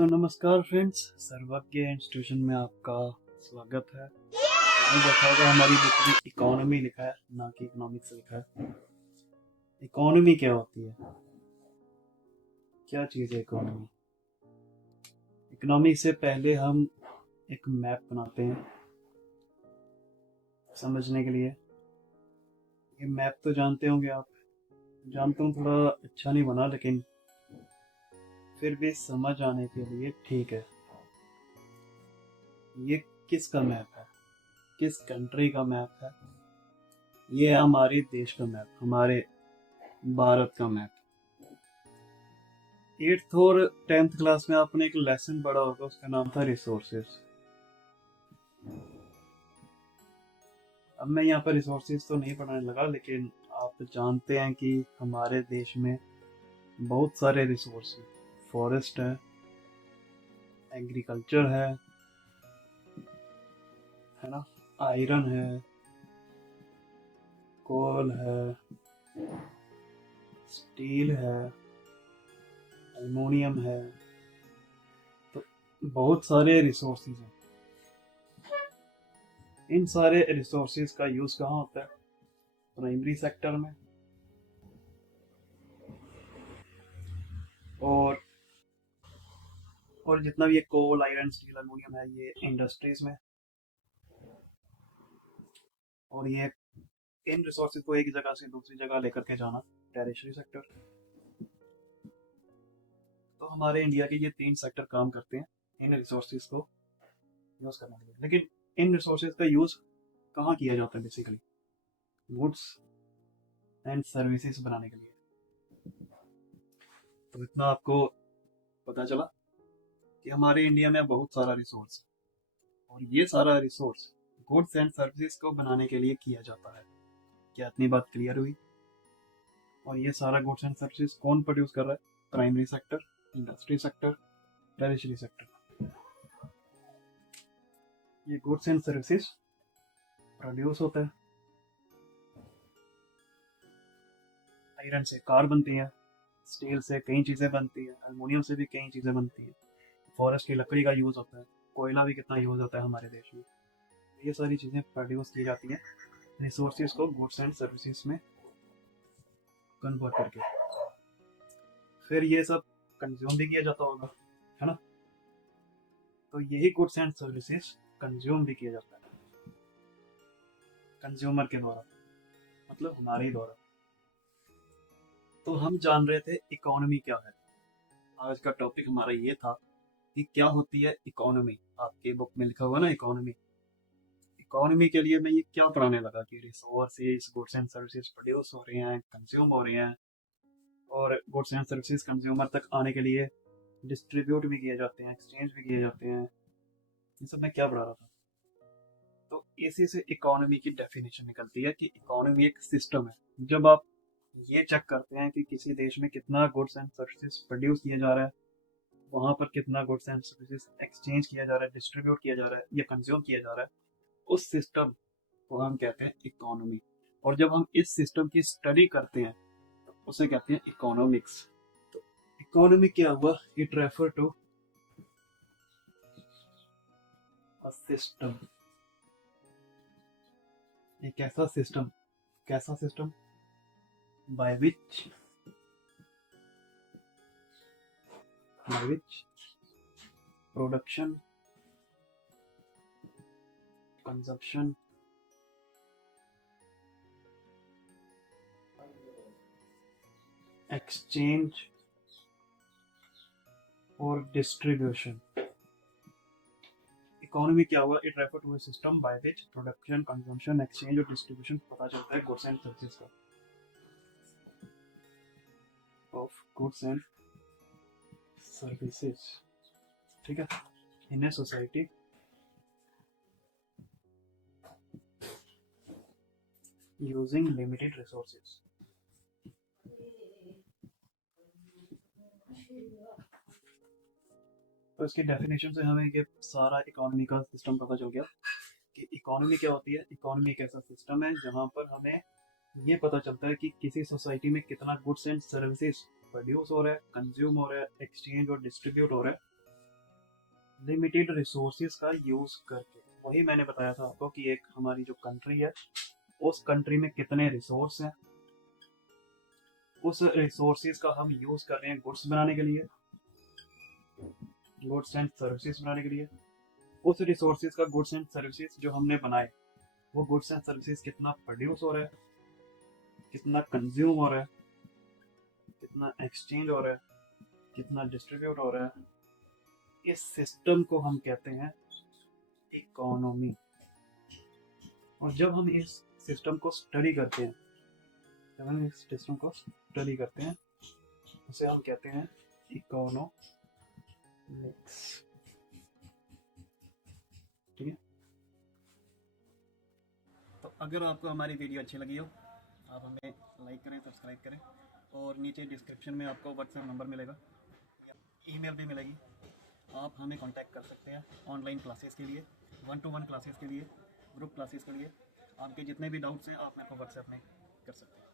तो नमस्कार फ्रेंड्स, सर्वज्ञ इंस्टीट्यूशन में आपका स्वागत है। मैंने देखा होगा हमारी बुक में इकोनॉमी लिखा है, ना कि इकोनॉमिक्स लिखा है। इकोनॉमी क्या होती है? क्या चीज़ है इकोनॉमी? इकोनॉमी से पहले हम एक मैप बनाते हैं समझने के लिए। ये मैप तो जानते होंगे आप। जानता हूँ थोड़ा अच्छा नहीं बना, लेकिन फिर भी समझ आने के लिए ठीक है। ये किसका मैप है? किस कंट्री का मैप है? ये हमारे देश का मैप, हमारे भारत का मैप। 8th और 10th क्लास में आपने एक लेसन पढ़ा होगा, उसका नाम था रिसोर्सेज। अब मैं यहाँ पर रिसोर्सेज तो नहीं पढ़ाने लगा, लेकिन आप जानते हैं कि हमारे देश में बहुत सारे रिसोर्स, फॉरेस्ट है, एग्रीकल्चर है ना, आयरन है, कोल है, स्टील है, एल्युमिनियम है। तो बहुत सारे रिसोर्सेज हैं। इन सारे रिसोर्सेज का यूज कहाँ होता है? प्राइमरी सेक्टर में। और जितना भी ये कोल, आयरन, स्टील, एल्युमिनियम है, ये इंडस्ट्रीज में। और ये इन रिसोर्सेज को एक जगह से दूसरी जगह लेकर के जाना, टेरिशरी सेक्टर। तो हमारे इंडिया के ये 3 सेक्टर काम करते हैं इन रिसोर्सेज को यूज करने के लिए। लेकिन इन रिसोर्सेज का यूज कहाँ किया जाता है? बेसिकली गुड्स एंड सर्विसेज बनाने के लिए। तो इतना आपको पता चला कि हमारे इंडिया में बहुत सारा रिसोर्स है, और ये सारा रिसोर्स गुड्स एंड सर्विसेज को बनाने के लिए किया जाता है। क्या इतनी बात क्लियर हुई? और ये सारा गुड्स एंड सर्विसेज कौन प्रोड्यूस कर रहा है? Primary sector, industry sector, tertiary sector. ये गुड्स एंड सर्विसेज प्रोड्यूस होता है। आयरन से कार बनती है, स्टील से कई चीज़ें बनती है, एल्युमिनियम से भी कई चीज़ें बनती है, फॉरेस्ट की लकड़ी का यूज़ होता है, कोयला भी कितना यूज़ होता है हमारे देश में। ये सारी चीज़ें प्रोड्यूस की जाती हैं रिसोर्सेज को गुड्स एंड सर्विसेज में कन्वर्ट करके। फिर ये सब कंज्यूम भी किया जाता होगा, है ना? तो यही गुड्स एंड सर्विसेज कंज्यूम भी किया जाता है कंज्यूमर के द्वारा, मतलब हमारे ही द्वारा। तो हम जान रहे थे इकोनॉमी क्या है। आज का टॉपिक हमारा ये था कि क्या होती है इकोनॉमी। आपके बुक में लिखा हुआ ना इकोनॉमी। इकोनॉमी के लिए मैं ये क्या पढ़ाने लगा कि resources, goods and services produce हो रहे हैं, कंज्यूम हो रहे हैं, और गुड्स एंड सर्विसेज कंज्यूमर तक आने के लिए डिस्ट्रीब्यूट भी किए जाते हैं, एक्सचेंज भी किए जाते हैं। ये सब मैं क्या पढ़ा रहा था? तो इसी से इकोनॉमी की डेफिनेशन निकलती है कि इकोनॉमी एक सिस्टम है। जब आप ये चेक करते हैं कि किसी देश में कितना गुड्स एंड सर्विसेज प्रोड्यूस किया जा रहा है, वहां पर कितना गुड्स एंड सर्विसेज एक्सचेंज किया जा रहा है, डिस्ट्रीब्यूट किया जा रहा है या कंज्यूम किया जा रहा है, उस सिस्टम को हम कहते हैं इकोनॉमी। और जब हम इस सिस्टम की स्टडी करते हैं तो उसे कहते हैं इकोनॉमिक्स। तो इकोनॉमी क्या हुआ? It refer to a system. एक ऐसा सिस्टम, कैसा system? by which production, consumption, exchange और distribution। इकोनॉमी क्या हुआ? It refer to a system by which production, consumption, exchange और डिस्ट्रीब्यूशन पता चलता है गुड्स एंड सर्विसेज का, ऑफ गुड्स एंड सर्विसेज। ठीक है, in a society using limited resources. तो इसकी डेफिनेशन से हमें ये सारा इकोनॉमी का सिस्टम पता चल गया कि इकोनॉमी क्या होती है। इकोनॉमी एक ऐसा सिस्टम है जहाँ पर हमें ये पता चलता है कि किसी सोसाइटी में कितना गुड्स एंड सर्विसेज प्रोड्यूस हो रहा है, कंज्यूम हो रहा है, एक्सचेंज और डिस्ट्रीब्यूट हो रहा है, लिमिटेड रिसोर्सेज का यूज करके। वही मैंने बताया था आपको कि एक हमारी जो कंट्री है, उस कंट्री में कितने रिसोर्स हैं, उस रिसोर्सेज का हम यूज कर रहे हैं गुड्स बनाने के लिए, गुड्स एंड सर्विसेज बनाने के लिए। उस रिसोर्सेज का गुड्स एंड सर्विसेज जो हमने बनाए, वो गुड्स एंड सर्विसेज कितना प्रोड्यूस हो रहा है, कितना कंज्यूम हो रहा है, कितना एक्सचेंज हो रहा है, कितना डिस्ट्रीब्यूट हो रहा है, इस सिस्टम को हम कहते हैं इकोनॉमी। और जब हम इस सिस्टम को स्टडी करते हैं, जब हम इस सिस्टम को स्टडी करते हैं, उसे हम कहते हैं इकोनॉमिक्स। ठीक है। तो अगर आपको हमारी वीडियो अच्छी लगी हो, आप हमें लाइक करें, सब्सक्राइब करें, और नीचे डिस्क्रिप्शन में आपको व्हाट्सएप नंबर मिलेगा या ईमेल भी मिलेगी। आप हमें कांटेक्ट कर सकते हैं ऑनलाइन क्लासेस के लिए, 1-to-1 क्लासेस के लिए, ग्रुप क्लासेस के लिए। आपके जितने भी डाउट्स हैं आप मेरे को व्हाट्सएप में कर सकते हैं।